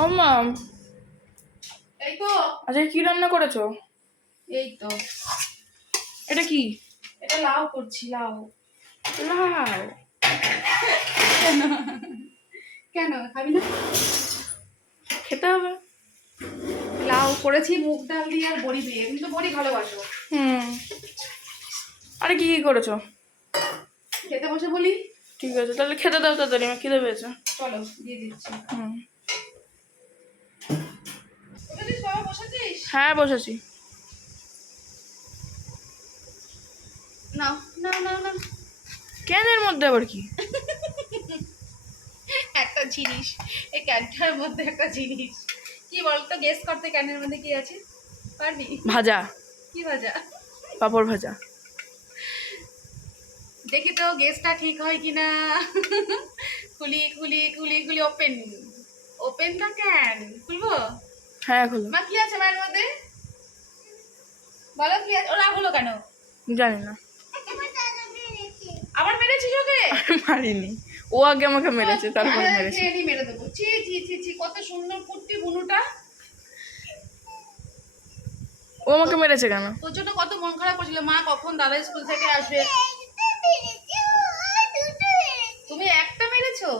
ও মা, এই তো আচ্ছা কি রান্না করেছো? এই তো এটা কি? এটা লাউ করছি। লাউ লাউ? কেন কেন খাবি না? খেতে হবে। লাউ করেছি মুগ ডাল দিয়ে আর বড়ি দিয়ে। তুমি তো বড়ি ভালোবাসো। আরে কি কি করেছো? খেতে বসে বলি। ঠিক আছে, তাহলে খেতে দাও তাড়াতাড়ি, আমার খিদে পেয়েছে। চলো দিয়ে দিচ্ছি। হুম। বসেছিস বাবা? বসেছিস? হ্যাঁ বসেছি। নাও নাও নাও নাও। ক্যানের মধ্যে আবার কি? একটা জিনিস, এই ক্যানটার মধ্যে একটা জিনিস কি বলতো? গেস করতে ক্যানের মধ্যে কি আছে? পারবি? ভাজা। কি ভাজা? পাঁপড় ভাজা। দেখি তো গেসটা ঠিক হয় কিনা। খুলি খুলি খুলি খুলি ওপেন ওপেন দ্য ক্যান। খুলবো? হ্যাঁ খুলো। মা কি আছে মায়ের মধ্যে? বলো কি আছে? ওরা হলো কেন? জানি না। আবার মেরেছিস ওকে? মারিনি, ও আগে আমাকে মেরেছে, তারপর মেরেছে। খেয়ে মেরে দেবো। ছি ছি ছি ছি, কত সুন্দর কুর্তি বুনুটা। ও আমাকে মেরেছে কেন? তোর জন্য কত মন খারাপ করছিল, মা কখন দাদা স্কুল থেকে আসবে। তুমি একটা মেরেছো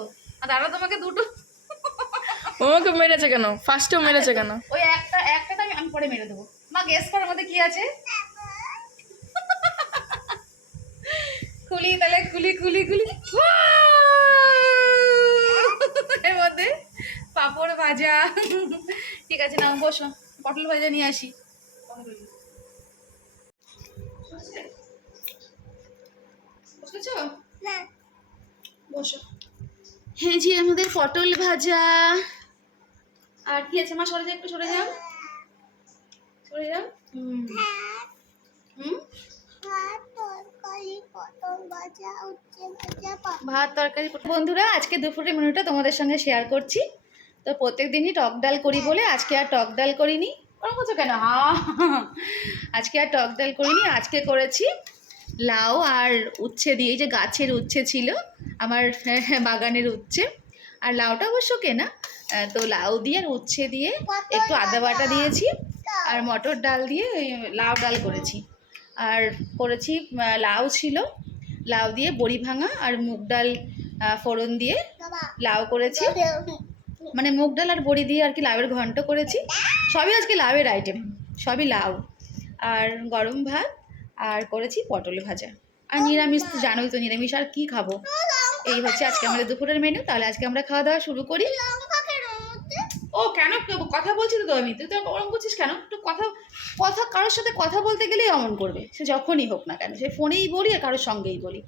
আর দাদা তোমাকে দুটো। ও আমাকে মেরেছে কেন? ফার্স্টেও মেরেছে কেন? ওই একটা আমি পরে মেরে দেবো। মা গেস কর আমাদের কি আছে? খুলি তাহলে, খুলি খুলি খুলি। এর মধ্যে পাঁপড় ভাজা। ঠিক আছে নাও বসো, পটল ভাজা নিয়ে আসি। বসেছো? বসো। হ্যাঁ জি, আমাদের পটল ভাজা। আর কি আছে? মা সরে যাও, একটু সরে যাও, সরে যাও। হুম। ভাত তরকারি। বন্ধুরা, আজকে দুপুরের মেনুটা তোমাদের সঙ্গে শেয়ার করছি। তো প্রত্যেক দিনই টক ডাল করি বলে আজকে আর টক ডাল করিনি। ওরকম করছো কেন? আজকে আর টক ডাল করিনি। আজকে করেছি লাউ আর উচ্ছে দিয়ে, যে গাছের উচ্ছে ছিল আমার, বাগানের উচ্ছে। আর লাউটা অবশ্য কেনা। তো লাউ দিয়ে আর উচ্ছে দিয়ে একটু আদা বাটা দিয়েছি, আর মটর ডাল দিয়ে ওই লাউ ডাল করেছি। আর করেছি লাউ ছিল, লাউ দিয়ে বড়ি ভাঙা আর মুগ ডাল ফোড়ন দিয়ে লাউ করেছি। মানে মুগ ডাল আর বড়ি দিয়ে আর কি লাউয়ের ঘন্ট করেছি। সবই আজকে লাউয়ের আইটেম, সবই লাউ। আর গরম ভাত, আর করেছি পটল ভাজা। আর নিরামিষ তো জানোই তো, নিরামিষ আর কি খাবো। এই হচ্ছে আজকে আমাদের দুপুরের মেনু। তাহলে আজকে আমরা খাওয়া দাওয়া শুরু করি। ও কেন কথা বলছি তো আমি, তুই তো অমন করছিস কেন? একটু কথা কথা কারোর সাথে কথা বলতে গেলেই অমন করবে, সে যখনই হোক না কেন, সে ফোনেই বলি আর কারোর সঙ্গেই বলি।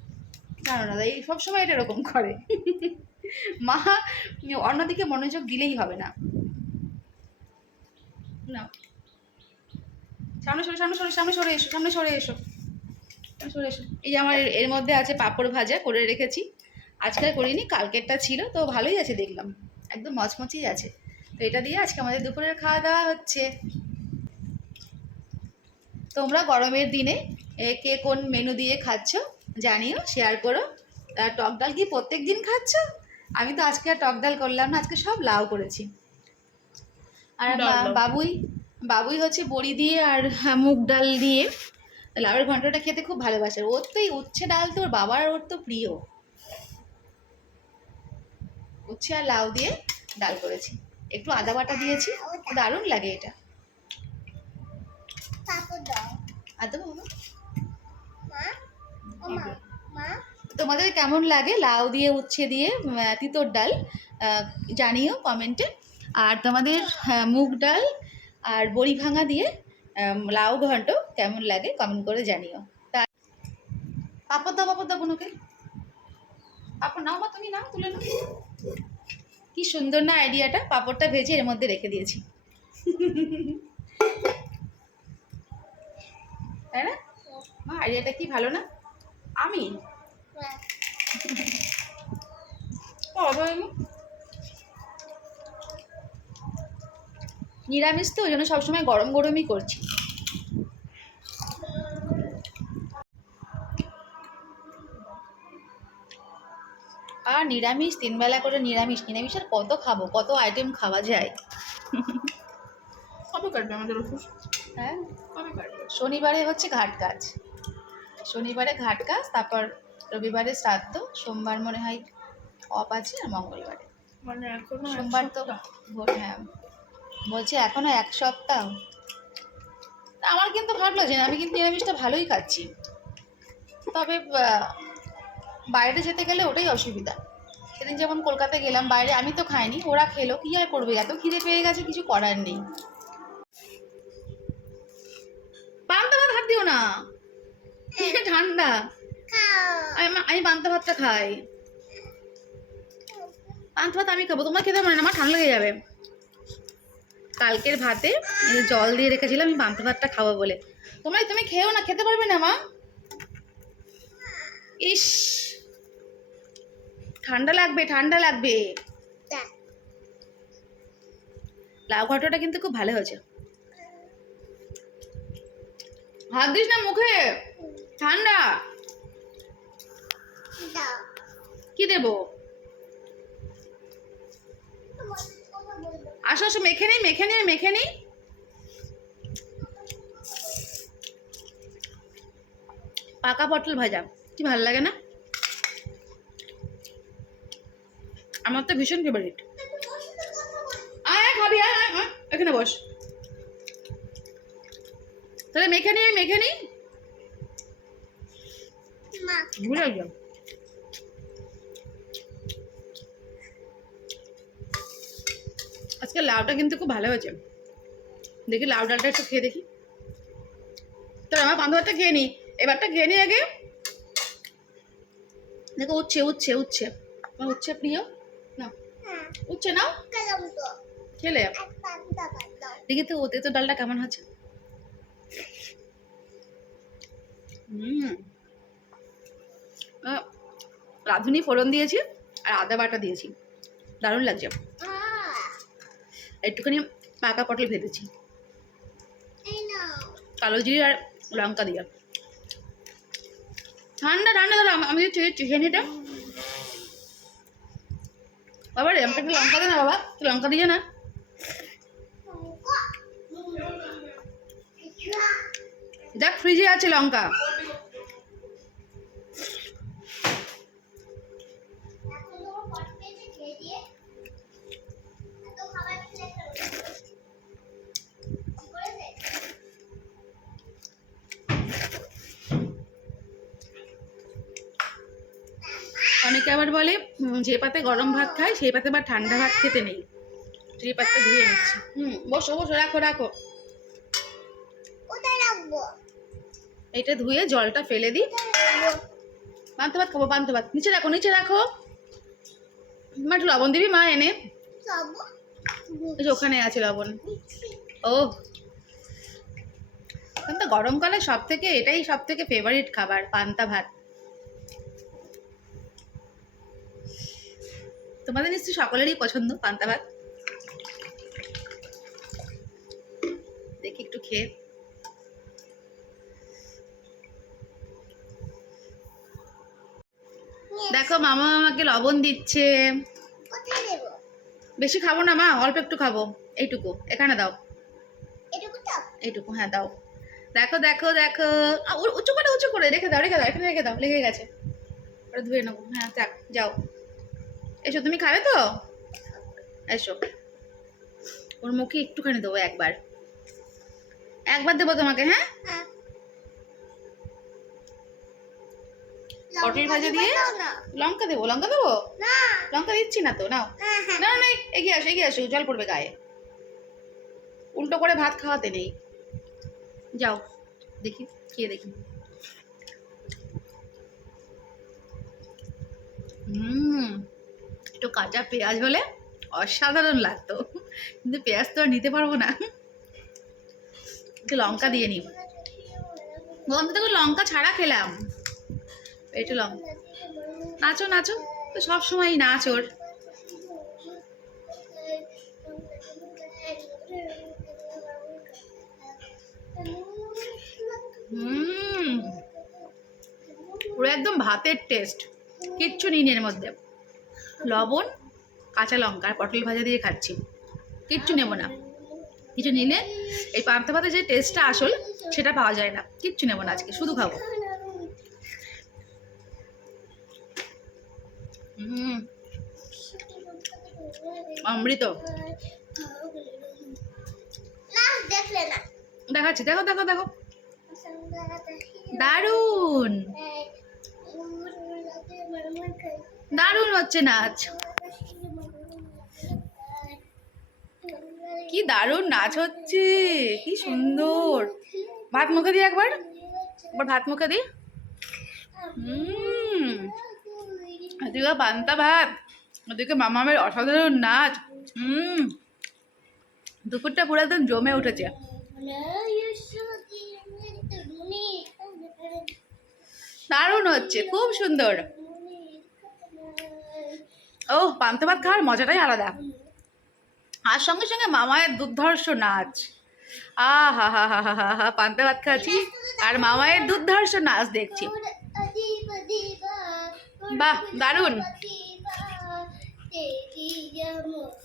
জানো না, এই সবসময় এটা এরকম করে। মা অন্যদিকে মনোযোগ দিলেই হবে না। না, সামনে সরে সামনে সরে সামনে সরে এসো, সামনে সরে এসো, সরে এসো। এই যে আমার এর মধ্যে আছে পাঁপড় ভাজা করে রেখেছি। আজকে আর করিনি, কালকেরটা ছিল তো ভালোই আছে, দেখলাম একদম মচমচেই আছে। তো এটা দিয়ে আজকে আমাদের দুপুরের খাওয়া দাওয়া হচ্ছে। তোমরা গরমের দিনে কে কোন মেনু দিয়ে খাচ্ছ জানিও, শেয়ার করো। টক ডাল কি প্রত্যেক দিন খাচ্ছ? আমি তো আজকে আর টক ডাল করলাম না, আজকে সব লাউ করেছি। আর বাবুই বাবুই হচ্ছে বড়ি দিয়ে আর মুগ ডাল দিয়ে লাউয়ের ঘন্টটা খেতে খুব ভালোবাসে। ওর তো এই উচ্ছে ডাল তো ওর বাবার, ওর তো প্রিয়। উচ্ছে আর লাউ দিয়ে ডাল করেছি, একটু আদা বাটা দিয়েছি, দারুণ লাগে এটা। আদা তোমাদের কেমন লাগে লাউ দিয়ে উচ্ছে দিয়ে তিতর ডাল জানিও কমেন্টে। আর তোমাদের মুগ ডাল আর বড়ি ভাঙা দিয়ে লাউ ঘন্ট কেমন লাগে কমেন্ট করে জানিও। তা পাপড় দাও বোনকে, পাপড় নাও, মা তুমি নাও, তুলে নাও। কি সুন্দর না আইডিয়াটা, পাপড়টা ভেজে এর মধ্যে রেখে দিয়েছি, তাই না মা? আইডিয়াটা কি ভালো না? আমি নিরামিষ তো ওই জন্য সবসময় গরম গরমই করছি। আর নিরামিষ, 3 বেলা করে নিরামিষ। নিরামিষ আর কত খাবো, কত আইটেম খাওয়া যায়। কবে কাটবে আমাদের ওষুধ? হ্যাঁ, কবে কাটবে? শনিবারে হচ্ছে ঘাট কাজ, শনিবারে ঘাট কাজ, তারপর রবিবারে শ্রাদ্ধ, সোমবার মনে হয় অফ আছে, আর মঙ্গলবারে। মানে এখনো সোমবার তো হ্যাঁ, বলছি এখনো 1 সপ্তাহ। তা আমার কিন্তু ভালো লাগছে না, আমি কিন্তু নিরামিষটা ভালোই খাচ্ছি। তবে বাইরে যেতে গেলে ওটাই অসুবিধা। সেদিন যেমন কলকাতায় গেলাম, বাইরে আমি তো খাইনি, ওরা খেলো, কি আর করবে, এত খিদে পেয়ে গেছে, কিছু করার নেই। পান্তা ভাত হাত দিও না, ঠান্ডা। আমি পান্তা ভাতটা খাই, পান্তা ভাত আমি খাবো, তোমার খেতে পারে না, আমার ঠান্ডা লেগে যাবে। কালকের ভাতে জল দিয়ে রেখেছিলাম আমি পান্তা ভাতটা খাবো বলে। তুমি খেও না, খেতে পারবে না মা। ইস, ঠান্ডা লাগবে, ঠান্ডা লাগবে। লাউ ঘাটাটা কিন্তু খুব ভালো হয়েছে। হাত দিস না মুখে, ঠান্ডা। কি দেবো? আসো আসো, মেখে নিই, মেখে নিই, মেখে নিই। পাকা পটল ভাজা কি ভালো লাগে না? আমার তো ভীষণ ফেভারিট। আয় খাবি, আয় আয়, আয়, এখানে বস। তাহলে মেখে নিই, মেখে নিই। ভুলে গেলাম। আজকে লাউটা কিন্তু খুব ভালো হয়েছে। দেখি লাউ ডালটা একটু খেয়ে দেখি। তো আমার পান্তা খেয়ে নিই, এবারটা খেয়ে নিই আগে। দেখো উচ্ছে, উচ্ছে, উচ্ছে, আমার উচ্ছে প্রিয় না, উচ্ছে নাও, খেলে দেখি তো ওতে তো ডালটা কেমন হচ্ছে। রাঁধুনি ফোড়ন দিয়েছি আর আদা বাটা দিয়েছি, দারুণ লাগছে। একটুখানি পাকা পটল ভেজেছি, কালো জিরে আর লঙ্কা দিয়ে। ঠান্ডা ঠান্ডা, ধরো আমি চিকেন এটা বাবা রে, আমাকে একটু লঙ্কা দে না বাবা, একটু লঙ্কা দিয়ে না। দেখ ফ্রিজে আছে লঙ্কা। অনেকে আবার বলে যে পাতে গরম ভাত খায় সেই পাতে আবার ঠান্ডা ভাত খেতে নেই। সেই পাতটা ধুয়ে নিচ্ছি। বসো বসো, রাখো রাখো, এটা ধুয়ে জলটা ফেলে দিই। পান্তা ভাত খাবো, পান্তা ভাত নিচে রাখো, নিচে রাখো। মা একটু লবণ দিবি মা এনে, এই যে ওখানে আছে লবণ। ও এখন তো গরমকালে এটাই সব থেকে ফেভারিট খাবার, পান্তা ভাত। তোমাদের নিশ্চয়ই সকলেরই পছন্দ পান্তা ভাত। দেখি একটু খেয়ে। দেখো মামা আমাকে লবণ দিচ্ছে। বেশি খাবো না মা, অল্প একটু খাবো, এইটুকু এখানে দাও, এইটুকু হ্যাঁ দাও। দেখো দেখো দেখো, উঁচু করে রেখে দাও, রেখে দাও, এখানে রেখে দাও, লেগে গেছে, ওটা ধুয়ে নেবো। হ্যাঁ যাক, যাও, এসো, তুমি খাবে তো, এসো। ওর মুখে একটুখানি দেবো, একবার দেবো তোমাকে। হ্যাঁ, পটল ভাজা দিয়ে লঙ্কা দেবো, লঙ্কা দেবো, লঙ্কা দিচ্ছি না তো, নাও। না না, এগিয়ে আসো, এগিয়ে আসো, জল পড়বে গায়ে। উল্টো করে ভাত খাওয়াতে নেই, যাও দেখি, খেয়ে দেখি। একটু কাঁচা পেঁয়াজ হলে অসাধারণ লাগতো, কিন্তু পেঁয়াজ তো আর নিতে পারবো না, একটু লঙ্কা দিয়ে নিই। গন্ধ থেকে লঙ্কা ছাড়া খেলাম, একটু লঙ্কা। নাচো নাচো, তো সবসময় নাচ ওর। পুরো একদম ভাতের টেস্ট, কিচ্ছু নেই এর মধ্যে। লবণ, কাঁচা লঙ্কা আর পটল ভাজা দিয়ে খাচ্ছি। কিচ্ছু নেবো না, কিছু নিলে এই পান্তা ভাতের যে টেস্টটা আসল সেটা পাওয়া যায় না। কিচ্ছু নেবো না আজকে, শুধু খাবো। অমৃত। দেখাচ্ছি, দেখো দেখো দেখো, দারুণ দারুণ হচ্ছে নাচ। কি দারুণ নাচ হচ্ছে, কি সুন্দর। ভাত মুখে দিই একবার, ভাত মুখে দিই। এদিকে পান্তা ভাত, ওদিকে মামামের অসাধারণ নাচ। দুপুরটা পুরো একদম জমে উঠেছে। দারুণ হচ্ছে, খুব সুন্দর। ও, পান্তা ভাত খাওয়ার মজাটাই আলাদা। আর সঙ্গে সঙ্গে মামায়ের দুর্ধর্ষ নাচ। হা হা হা হা হা হা, পান্তা ভাত খাচ্ছি আর মামায়ের দুর্ধর্ষ নাচ দেখছি। বাহ, দারুণ,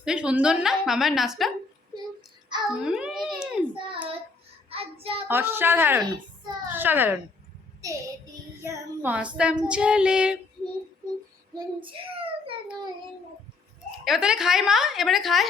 কি সুন্দর না মামায়ের নাচটা। অসাধারণ অসাধারণ। মস্তাম ছেলে। এবার তাহলে খাই মা, এবারে খাই।